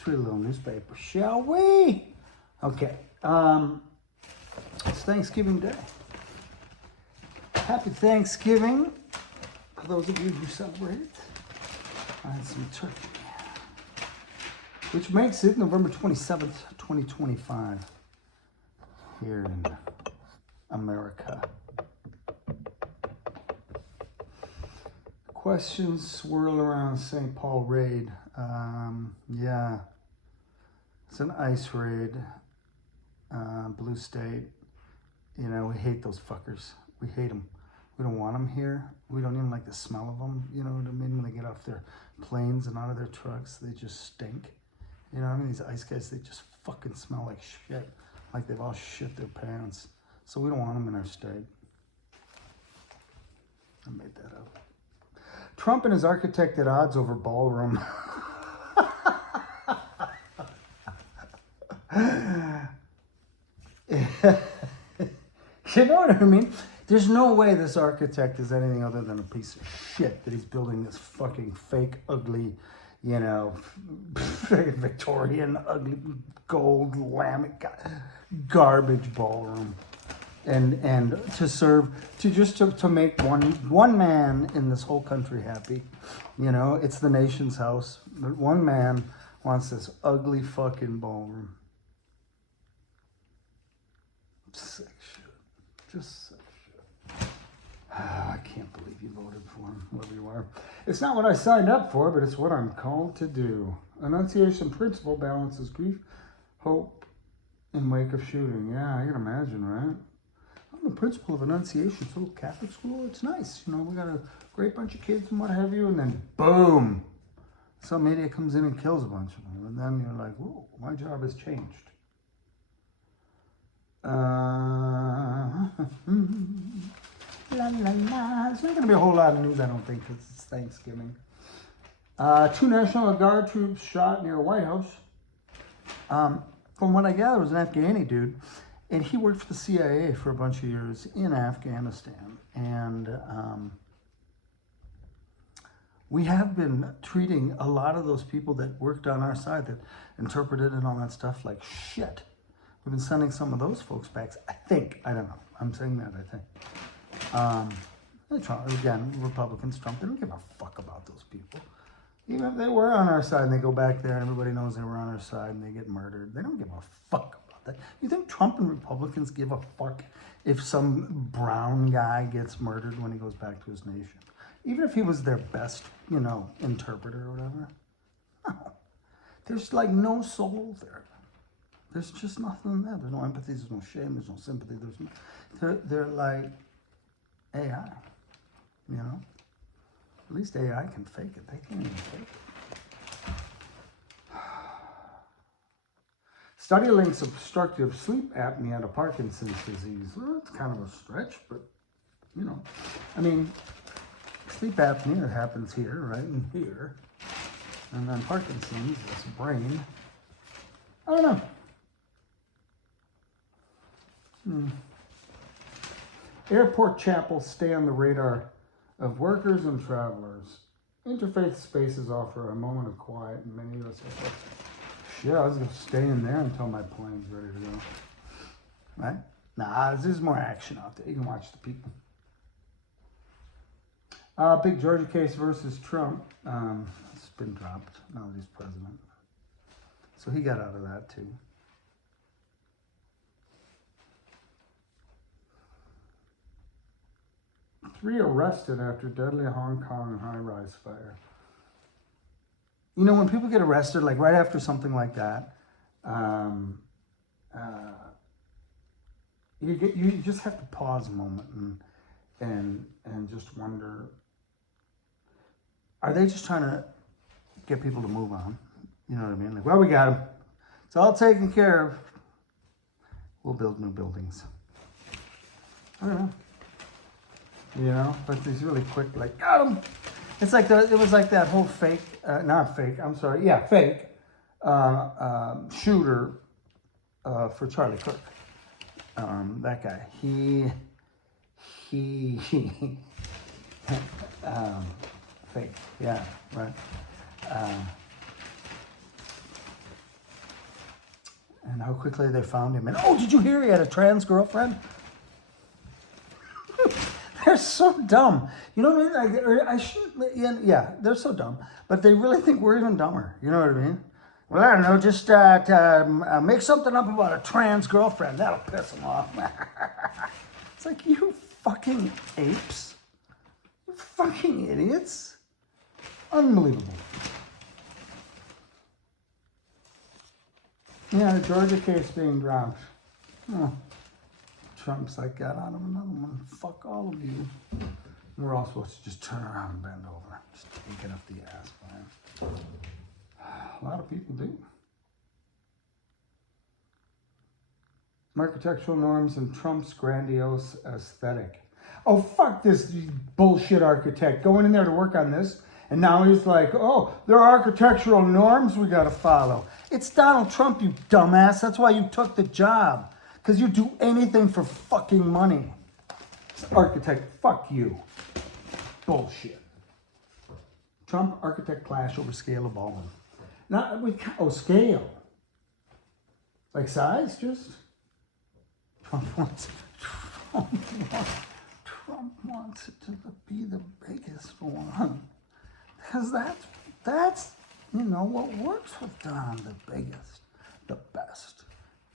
Let's read a little newspaper, shall we? Okay. It's Thanksgiving Day. Happy Thanksgiving for those of you who celebrate it. I had some turkey, which makes it November 27th, 2025, here in America. Questions swirl around St. Paul raid. Yeah, it's an ICE raid. Blue State. You know, we hate those fuckers. We hate them. We don't want them here. We don't even like the smell of them. You know what I mean? When they get off their planes and out of their trucks, they just stink. You know what I mean? These ICE guys, they just fucking smell like shit. Like they've all shit their pants. So we don't want them in our state. I made that up. Trump and his architect at odds over ballroom. You know what I mean? There's no way this architect is anything other than a piece of shit that he's building this fucking fake, ugly, you know, Victorian, ugly, gold, laminate, garbage ballroom. And to serve, to make one man in this whole country happy. You know, it's the nation's house. But one man wants this ugly fucking ballroom. Sick shit. Just sick shit. I can't believe you voted for him, whoever you are. It's not what I signed up for, but it's what I'm called to do. Annunciation principle balances grief, hope, in wake of shooting. Yeah, I can imagine, right? The principle of Annunciation, it's a little Catholic school. It's nice. You know, we got a great bunch of kids and what have you, and then boom, some idiot comes in and kills a bunch of them. And then you're like, whoa, my job has changed. La la la. There's not going to be a whole lot of news, I don't think, because it's Thanksgiving. 2 National Guard troops shot near White House. From what I gather, it was an Afghani dude. And he worked for the CIA for a bunch of years in Afghanistan. And we have been treating a lot of those people that worked on our side, that interpreted and all that stuff, like shit. We've been sending some of those folks back. I think. I don't know. I'm saying that, I think. Trump, again, Republicans, Trump, they don't give a fuck about those people. Even if they were on our side and they go back there and everybody knows they were on our side and they get murdered, they don't give a fuck. You think Trump and Republicans give a fuck if some brown guy gets murdered when he goes back to his nation? Even if he was their best, you know, interpreter or whatever? No. There's like no soul there. There's just nothing there. There's no empathy, there's no shame, there's no sympathy. They're like AI, you know? At least AI can fake it. They can't even fake it. Study links obstructive sleep apnea to Parkinson's disease. Well, it's kind of a stretch, but, you know. I mean, sleep apnea happens here, right, and here. And then Parkinson's, this brain. I don't know. Airport chapels stay on the radar of workers and travelers. Interfaith spaces offer a moment of quiet in many U.S. airports. Yeah, I was going to stay in there until my plane's ready to go. Right? Nah, there's more action out there. You can watch the people. Big Georgia case versus Trump. It's been dropped now that he's president. So he got out of that too. Three arrested after deadly Hong Kong high-rise fire. You know, when people get arrested, like right after something like that, you just have to pause a moment and just wonder, are they just trying to get people to move on? You know what I mean? Like, well, we got them. It's all taken care of. We'll build new buildings. I don't know. You know, but these really quick, like, got them. It's like it was like that whole fake, fake shooter for Charlie Kirk. That guy. He fake. Yeah, right. quickly they found him. And oh, did you hear he had a trans girlfriend? They're so dumb. You know what I mean? I shouldn't. Yeah, they're so dumb. But they really think we're even dumber. You know what I mean? Well, I don't know. Just make something up about a trans girlfriend. That'll piss them off. It's like, you fucking apes. You fucking idiots. Unbelievable. Yeah, the Georgia case being dropped. Oh. Trump's like, got out of another one. Fuck all of you. We're all supposed to just turn around and bend over. Just take it up the ass, man. A lot of people do. Architectural norms and Trump's grandiose aesthetic. Oh, fuck this bullshit architect going in there to work on this. And now he's like, oh, there are architectural norms we got to follow. It's Donald Trump, you dumbass. That's why you took the job. Because you do anything for fucking money. Architect, fuck you. Bullshit. Trump architect clash over scale of ballroom. Not with scale. Like size, just. Trump wants it to be the biggest one. Because that's what works with Don, the biggest, the best,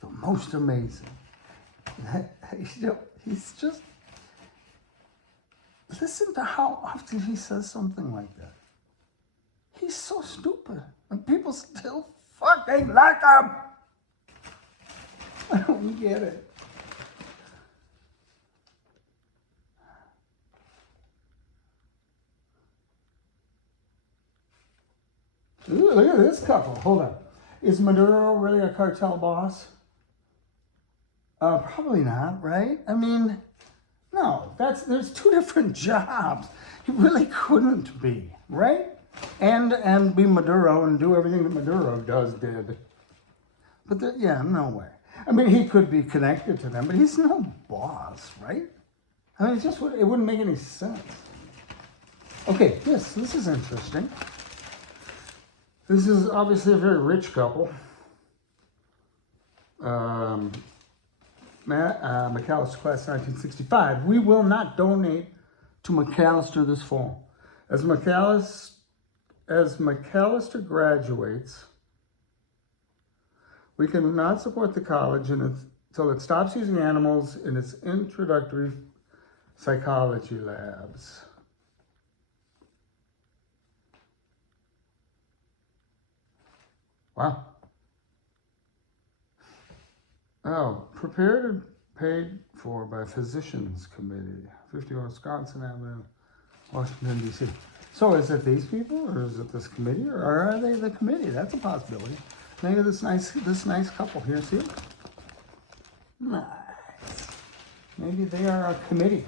the most amazing. He's just, listen to how often he says something like that. He's so stupid, and people still fucking like him. I don't get it. Ooh, look at this couple. Hold on. Is Maduro really a cartel boss? Probably not, right? I mean, no. There's two different jobs. He really couldn't be, right? And be Maduro and do everything that Maduro did. But no way. I mean, he could be connected to them, but he's no boss, right? I mean, it wouldn't make any sense. Okay, this is interesting. This is obviously a very rich couple. McAllister class 1965. We will not donate to McAllister this fall. As McAllister graduates, we cannot support the college until it stops using animals in its introductory psychology labs. Wow. Oh, prepared and paid for by Physicians Committee, 50 Wisconsin Avenue, Washington, D.C. So is it these people, or is it this committee, or are they the committee? That's a possibility. Maybe this nice couple here, see? Nice. Maybe they are a committee.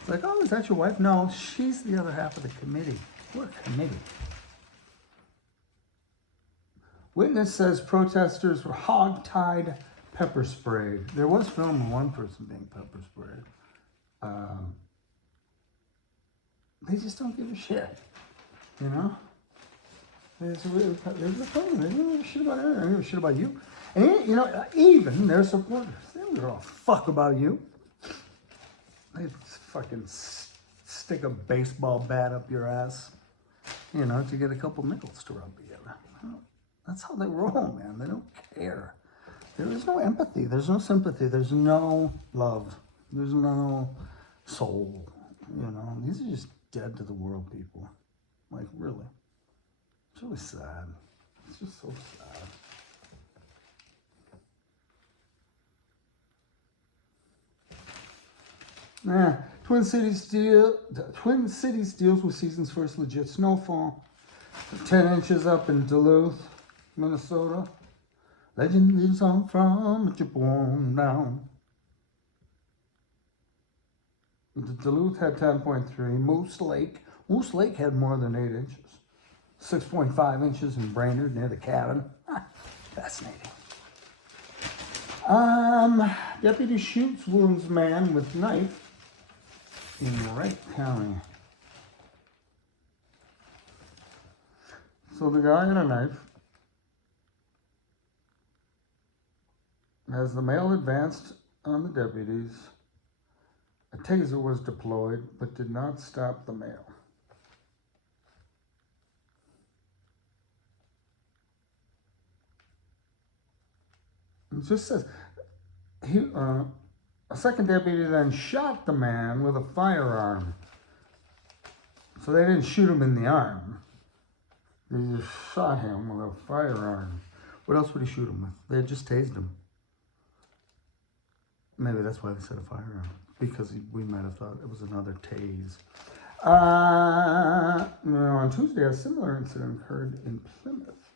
It's like, oh, is that your wife? No, she's the other half of the committee. We're a committee. Witness says protesters were hog-tied, pepper sprayed. There was film of one person being pepper sprayed. They just don't give a shit, you know? They're the film. They don't give a shit about anything. They don't give a shit about you. And, even their supporters, they don't give a fuck about you. They fucking stick a baseball bat up your ass, to get a couple nickels to rub together. That's how they roll, man. They don't care. There is no empathy. There's no sympathy. There's no love. There's no soul. These are just dead to the world people. Like, really. It's really sad. It's just so sad. Twin Cities deals with season's first legit snowfall. 10 inches up in Duluth, Minnesota. Legend lives on from Japan down. Duluth had 10.3. Moose Lake had more than 8 inches. 6.5 inches in Brainerd near the cabin. Fascinating. Deputy shoots wounds man with knife in Wright County. So the guy had a knife. As the mail advanced on the deputies, a taser was deployed but did not stop the mail. It just says, a second deputy then shot the man with a firearm. So they didn't shoot him in the arm. They just shot him with a firearm. What else would he shoot him with? They had just tased him. Maybe that's why they said a firearm. Because we might have thought it was another tase. On Tuesday, a similar incident occurred in Plymouth.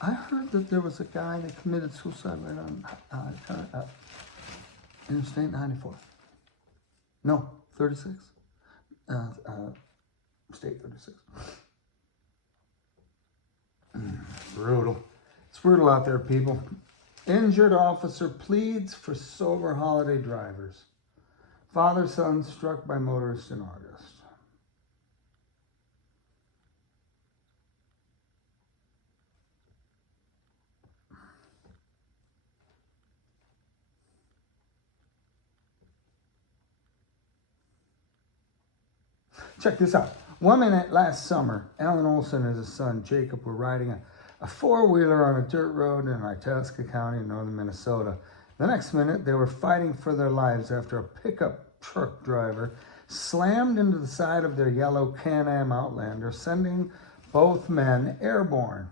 I heard that there was a guy that committed suicide right on Interstate 94. No, 36. State 36. Brutal. It's brutal out there, people. Injured officer pleads for sober holiday drivers. Father-son struck by motorist in August. Check this out. 1 minute last summer, Alan Olson and his son Jacob were riding a four-wheeler on a dirt road in Itasca County in northern Minnesota. The next minute, they were fighting for their lives after a pickup truck driver slammed into the side of their yellow Can-Am Outlander, sending both men airborne.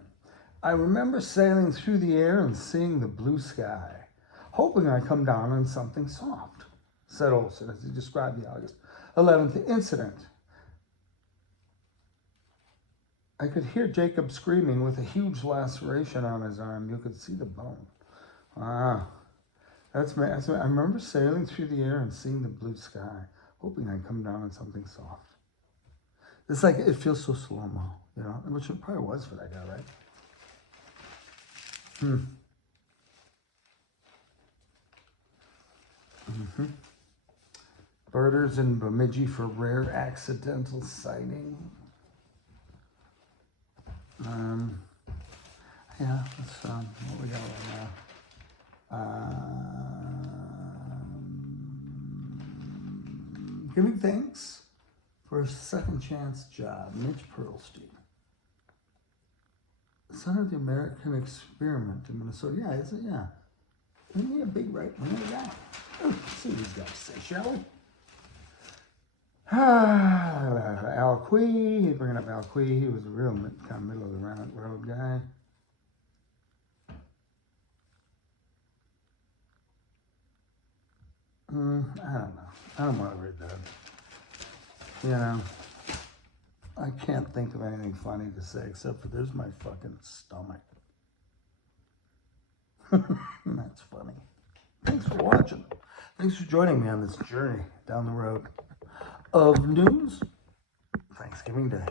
I remember sailing through the air and seeing the blue sky, hoping I'd come down on something soft, said Olson as he described the August 11th incident. I could hear Jacob screaming with a huge laceration on his arm. You could see the bone. That's me. I remember sailing through the air and seeing the blue sky, hoping I'd come down on something soft. It's like, it feels so slow-mo, you know, which it probably was for that guy, right? Birders in Bemidji for rare accidental sighting. Yeah, that's what we got right now. Giving thanks for a second chance job. Mitch Pearlstein. Son of the American Experiment in Minnesota. Yeah, isn't it? Yeah. Isn't he a big right-winger guy? Let's see what he's got to say, shall we? Al Quee, he's bringing up Al Quee. He was a real kind of middle of the road guy. I don't know. I don't want to read that. You know, I can't think of anything funny to say except for there's my fucking stomach. That's funny. Thanks for watching. Thanks for joining me on this journey down the road of news. Thanksgiving Day.